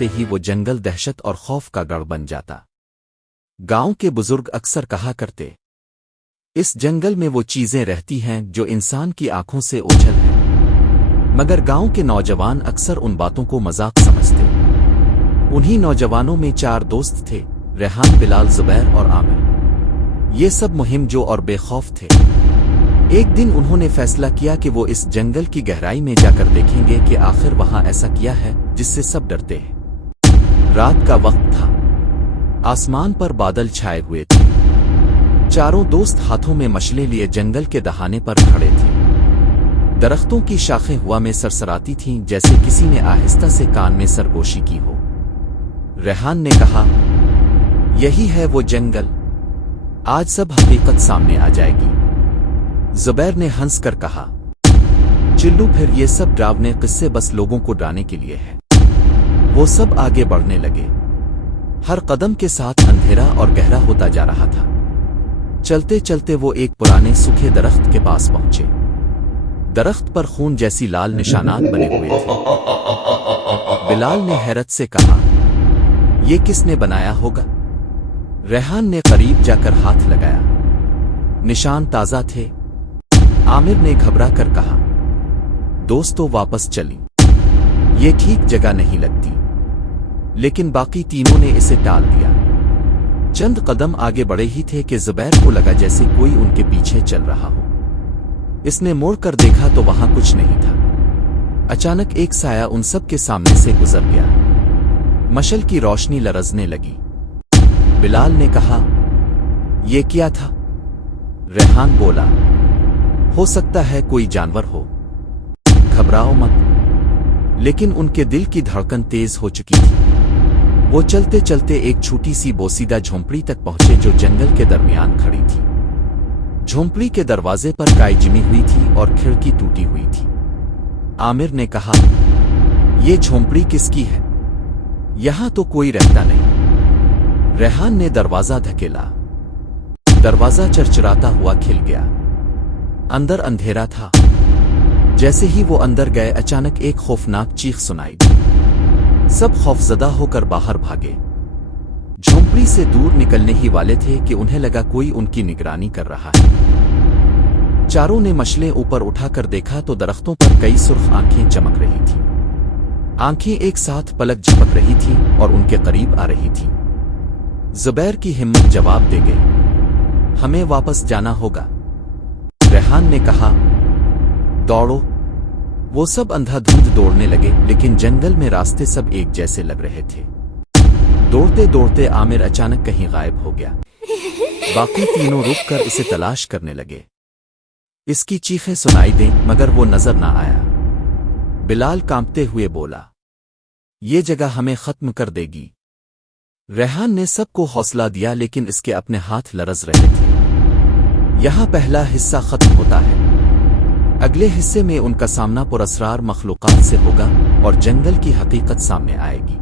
لگتے ہی وہ جنگل دہشت اور خوف کا گڑھ بن جاتا۔ گاؤں کے بزرگ اکثر کہا کرتے، اس جنگل میں وہ چیزیں رہتی ہیں جو انسان کی آنکھوں سے اوجھل ہیں، مگر گاؤں کے نوجوان اکثر ان باتوں کو مذاق سمجھتے۔ انہی نوجوانوں میں 4 دوست تھے، ریحان، بلال، زبیر اور عامر۔ یہ سب مہم جو اور بے خوف تھے۔ ایک دن انہوں نے فیصلہ کیا کہ وہ اس جنگل کی گہرائی میں جا کر دیکھیں گے کہ آخر وہاں ایسا کیا ہے جس سے سب ڈرتے ہیں۔ رات کا وقت تھا، آسمان پر بادل چھائے ہوئے تھے۔ چاروں دوست ہاتھوں میں مشلیں لیے جنگل کے دہانے پر کھڑے تھے۔ درختوں کی شاخیں ہوا میں سرسراتی تھیں جیسے کسی نے آہستہ سے کان میں سرگوشی کی ہو۔ ریحان نے کہا، یہی ہے وہ جنگل، آج سب حقیقت سامنے آ جائے گی۔ زبیر نے ہنس کر کہا، چلو پھر یہ سب ڈراونے قصے بس لوگوں کو ڈرانے کے لیے ہے۔ وہ سب آگے بڑھنے لگے۔ ہر قدم کے ساتھ اندھیرا اور گہرا ہوتا جا رہا تھا۔ چلتے چلتے وہ ایک پرانے سوکھے درخت کے پاس پہنچے۔ درخت پر خون جیسی لال نشانات بنے ہوئے تھے۔ بلال نے حیرت سے کہا، یہ کس نے بنایا ہوگا؟ ریحان نے قریب جا کر ہاتھ لگایا، نشان تازہ تھے۔ عامر نے گھبرا کر کہا، دوستو واپس چلیں، یہ ٹھیک جگہ نہیں لگتی۔ لیکن باقی تینوں نے اسے ٹال دیا۔ چند قدم آگے بڑھے ہی تھے کہ زبیر کو لگا جیسے کوئی ان کے پیچھے چل رہا ہو۔ اس نے موڑ کر دیکھا تو وہاں کچھ نہیں تھا۔ اچانک ایک سایہ ان سب کے سامنے سے گزر گیا۔ مشل کی روشنی لرزنے لگی۔ بلال نے کہا، یہ کیا تھا؟ ریحان بولا، ہو سکتا ہے کوئی جانور ہو، گھبراؤ مت۔ لیکن ان کے دل کی دھڑکن تیز ہو چکی تھی۔ وہ چلتے چلتے ایک چھوٹی سی بوسیدہ جھونپڑی تک پہنچے جو جنگل کے درمیان کھڑی تھی۔ جھونپڑی کے دروازے پر کائی جمی ہوئی تھی اور کھڑکی ٹوٹی ہوئی تھی۔ عامر نے کہا، یہ جھونپڑی کس کی ہے؟ یہاں تو کوئی رہتا نہیں۔ ریحان نے دروازہ دھکیلا۔ دروازہ چرچراتا ہوا کھل گیا۔ اندر اندھیرا تھا۔ جیسے ہی وہ اندر گئے اچانک ایک خوفناک چیخ سنائی دی۔ سب خوفزدہ ہو کر باہر بھاگے۔ جھونپڑی سے دور نکلنے ہی والے تھے کہ انہیں لگا کوئی ان کی نگرانی کر رہا ہے۔ چاروں نے مشلیں اوپر اٹھا کر دیکھا تو درختوں پر کئی سرخ آنکھیں چمک رہی تھیں۔ آنکھیں ایک ساتھ پلک جھپک رہی تھیں اور ان کے قریب آ رہی تھیں۔ زبیر کی ہمت جواب دے گئی، ہمیں واپس جانا ہوگا۔ ریحان نے کہا، دوڑو۔ وہ سب اندھا دھند دوڑنے لگے لیکن جنگل میں راستے سب ایک جیسے لگ رہے تھے۔ دوڑتے دوڑتے عامر اچانک کہیں غائب ہو گیا۔ باقی تینوں رک کر اسے تلاش کرنے لگے۔ اس کی چیخیں سنائی دیں مگر وہ نظر نہ آیا۔ بلال کانپتے ہوئے بولا، یہ جگہ ہمیں ختم کر دے گی۔ ریحان نے سب کو حوصلہ دیا لیکن اس کے اپنے ہاتھ لرز رہے تھے۔ یہاں پہلا حصہ ختم ہوتا ہے۔ اگلے حصے میں ان کا سامنا پراسرار مخلوقات سے ہوگا اور جنگل کی حقیقت سامنے آئے گی۔